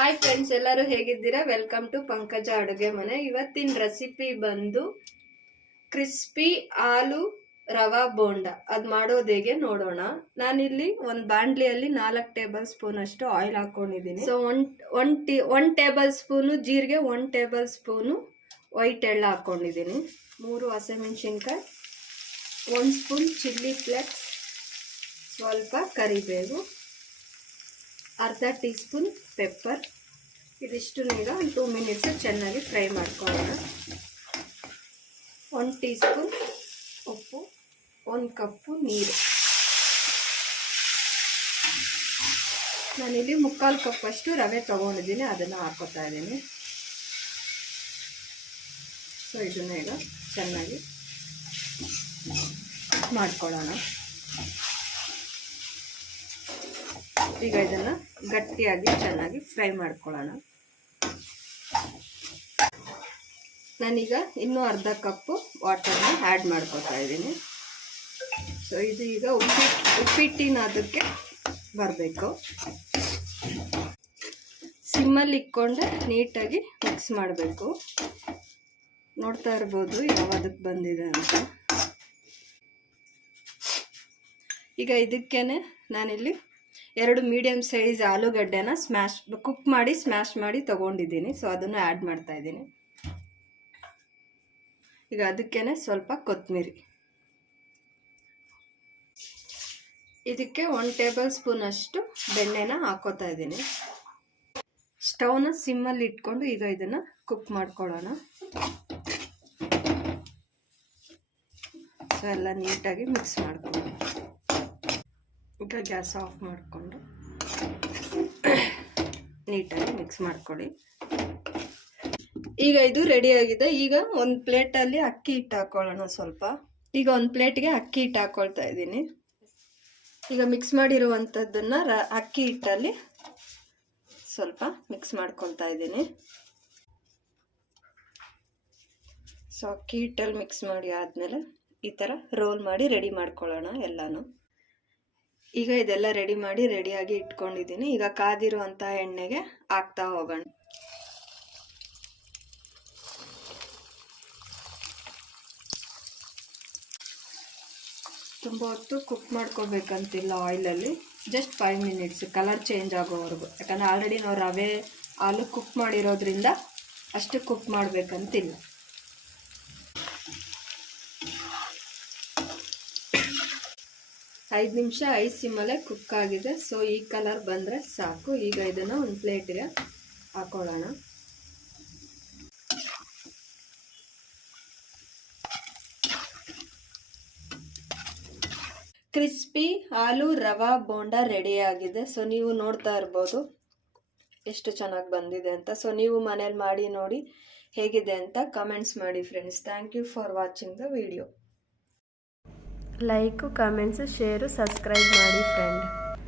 Hi friends, ಎಲ್ಲರೂ ಹೇಗಿದ್ದೀರಾ? Welcome to ಪಂಕಜ ಅಡುಗೆ ಮನೆ. ಇವತ್ತಿನ ರೆಸಿಪಿ ಬಂದು ಕ್ರಿಸ್ಪಿ ಆಲೂ ರವಾ ಬೋಂಡ. ಅದು ಮಾಡೋದು ಹೇಗೆ ನೋಡೋಣ. ನಾನಿಲ್ಲಿ ಒಂದು ಬಾಣಲಿಯಲ್ಲಿ 4 ಟೇಬಲ್ ಸ್ಪೂನ್ ಅಷ್ಟು ಆಯಿಲ್ ಹಾಕೊಂಡಿದ್ದೀನಿ. ಸೊ ಒನ್ ಟೇಬಲ್ ಸ್ಪೂನು ಜೀರಿಗೆ, 1 ಟೇಬಲ್ ಸ್ಪೂನು ವೈಟ್ ಎಳ್ಳು ಹಾಕೊಂಡಿದ್ದೀನಿ, 3 ಹಸಿಮೆಣಸಿನ್ಕಾಯಿ, 1 ಸ್ಪೂನ್ ಚಿಲ್ಲಿ ಫ್ಲೇಕ್ಸ್, ಸ್ವಲ್ಪ ಕರಿಬೇವು, ಅರ್ಧ ಟೀ ಸ್ಪೂನ್ ಪೆಪ್ಪರ್. ಇದಿಷ್ಟು ಈಗ 2 ಮಿನಿಟ್ಸ್ ಚೆನ್ನಾಗಿ ಫ್ರೈ ಮಾಡ್ಕೊಳ್ಳೋಣ. 1 ಟೀ ಸ್ಪೂನ್ ಉಪ್ಪು, 1 ಕಪ್ಪು ನೀರು. ನಾನಿಲ್ಲಿ 3/4 ಕಪ್ಪಷ್ಟು ರವೆ ತೊಗೊಂಡಿದ್ದೀನಿ, ಅದನ್ನು ಹಾಕೋತಾ ಇದ್ದೀನಿ. ಸೊ ಇದನ್ನ ಈಗ ಚೆನ್ನಾಗಿ ಮಾಡ್ಕೊಳ್ಳೋಣ. ಈಗ ಇದನ್ನು ಗಟ್ಟಿಯಾಗಿ ಚೆನ್ನಾಗಿ ಫ್ರೈ ಮಾಡ್ಕೊಳ್ಳೋಣ. ನಾನೀಗ ಇನ್ನೂ ಅರ್ಧ ಕಪ್ಪು ವಾಟರ್ನ ಆ್ಯಡ್ ಮಾಡ್ಕೊತಾ ಇದ್ದೀನಿ. ಸೊ ಇದು ಈಗ ಉಪ್ಪಿಟ್ಟಿನ ಅದಕ್ಕೆ ಬರಬೇಕು. ಸಿಮ್ಮಲ್ಲಿ ಇಟ್ಕೊಂಡೆ ನೀಟಾಗಿ ಮಿಕ್ಸ್ ಮಾಡಬೇಕು. ನೋಡ್ತಾ ಇರ್ಬೋದು ಯಾವದಕ್ಕೆ ಬಂದಿದೆ ಅಂತ. ಈಗ ಇದಕ್ಕೇನೆ ನಾನಿಲ್ಲಿ 2 ಮೀಡಿಯಮ್ ಸೈಜ್ ಆಲೂಗಡ್ಡೆನ ಕುಕ್ ಮಾಡಿ ಸ್ಮ್ಯಾಶ್ ಮಾಡಿ ತೊಗೊಂಡಿದ್ದೀನಿ. ಸೊ ಅದನ್ನು ಆ್ಯಡ್ ಮಾಡ್ತಾ ಇದ್ದೀನಿ. ಈಗ ಅದಕ್ಕೇನೆ ಸ್ವಲ್ಪ ಕೊತ್ತಂಬರಿ, ಇದಕ್ಕೆ 1 ಟೇಬಲ್ ಸ್ಪೂನ್ ಅಷ್ಟು ಬೆಣ್ಣೆನ ಹಾಕೋತಾ ಇದ್ದೀನಿ. ಸ್ಟವ್ನ ಸಿಮ್ಮಲ್ಲಿ ಇಟ್ಕೊಂಡು ಈಗ ಇದನ್ನು ಕುಕ್ ಮಾಡ್ಕೊಳ್ಳೋಣ. ಸೊ ಎಲ್ಲ ನೀಟಾಗಿ ಮಿಕ್ಸ್ ಮಾಡ್ಕೊಳ್ಳೋಣ. ಈಗ ಗ್ಯಾಸ್ ಆಫ್ ಮಾಡಿಕೊಂಡು ನೀಟಾಗಿ ಮಿಕ್ಸ್ ಮಾಡ್ಕೊಳ್ಳಿ. ಈಗ ಇದು ರೆಡಿಯಾಗಿದೆ. ಈಗ ಒಂದು ಪ್ಲೇಟಲ್ಲಿ ಅಕ್ಕಿ ಹಿಟ್ಟು ಹಾಕೊಳ್ಳೋಣ ಸ್ವಲ್ಪ. ಈಗ ಒಂದು ಪ್ಲೇಟ್ಗೆ ಅಕ್ಕಿ ಹಿಟ್ಟು ಹಾಕ್ಕೊಳ್ತಾ ಇದ್ದೀನಿ. ಈಗ ಮಿಕ್ಸ್ ಮಾಡಿರುವಂಥದ್ದನ್ನು ಅಕ್ಕಿ ಹಿಟ್ಟಲ್ಲಿ ಸ್ವಲ್ಪ ಮಿಕ್ಸ್ ಮಾಡ್ಕೊಳ್ತಾ ಇದ್ದೀನಿ. ಸೊ ಅಕ್ಕಿ ಹಿಟ್ಟಲ್ಲಿ ಮಿಕ್ಸ್ ಮಾಡಿ ಆದಮೇಲೆ ಈ ಥರ ರೋಲ್ ಮಾಡಿ ರೆಡಿ ಮಾಡ್ಕೊಳ್ಳೋಣ ಎಲ್ಲನೂ. ಈಗ ಇದೆಲ್ಲ ರೆಡಿಯಾಗಿ ಇಟ್ಕೊಂಡಿದ್ದೀನಿ. ಈಗ ಕಾದಿರುವಂಥ ಎಣ್ಣೆಗೆ ಹಾಕ್ತಾ ಹೋಗೋಣ. ತುಂಬ ಹೊತ್ತು ಕುಕ್ ಮಾಡ್ಕೋಬೇಕಂತಿಲ್ಲ ಆಯಿಲಲ್ಲಿ, ಜಸ್ಟ್ 5 ಮಿನಿಟ್ಸ್ ಕಲರ್ ಚೇಂಜ್ ಆಗೋವರೆಗೂ. ಯಾಕಂದರೆ ಆಲ್ರೆಡಿ ನಾವು ರವೆ ಹಾಲು ಕುಕ್ ಮಾಡಿರೋದ್ರಿಂದ ಅಷ್ಟು ಕುಕ್ ಮಾಡಬೇಕಂತಿಲ್ಲ. ಐದು ನಿಮಿಷ 5 ಸಿಮ್ಮಲ್ಲೇ ಕುಕ್ ಆಗಿದೆ. ಸೊ ಈ ಕಲರ್ ಬಂದರೆ ಸಾಕು. ಈಗ ಇದನ್ನು ಒಂದು ಪ್ಲೇಟ್ಗೆ ಹಾಕೊಳ್ಳೋಣ. ಕ್ರಿಸ್ಪಿ ಆಲೂ ರವಾ ಬೋಂಡ ರೆಡಿಯಾಗಿದೆ. ಸೊ ನೀವು ನೋಡ್ತಾ ಇರ್ಬೋದು ಎಷ್ಟು ಚೆನ್ನಾಗಿ ಬಂದಿದೆ ಅಂತ. ಸೊ ನೀವು ಮನೇಲಿ ಮಾಡಿ ನೋಡಿ ಹೇಗಿದೆ ಅಂತ ಕಮೆಂಟ್ಸ್ ಮಾಡಿ friends. Thank you for watching the video. Like, comments, share, subscribe ಮಾಡಿ ಫ್ರೆಂಡ್.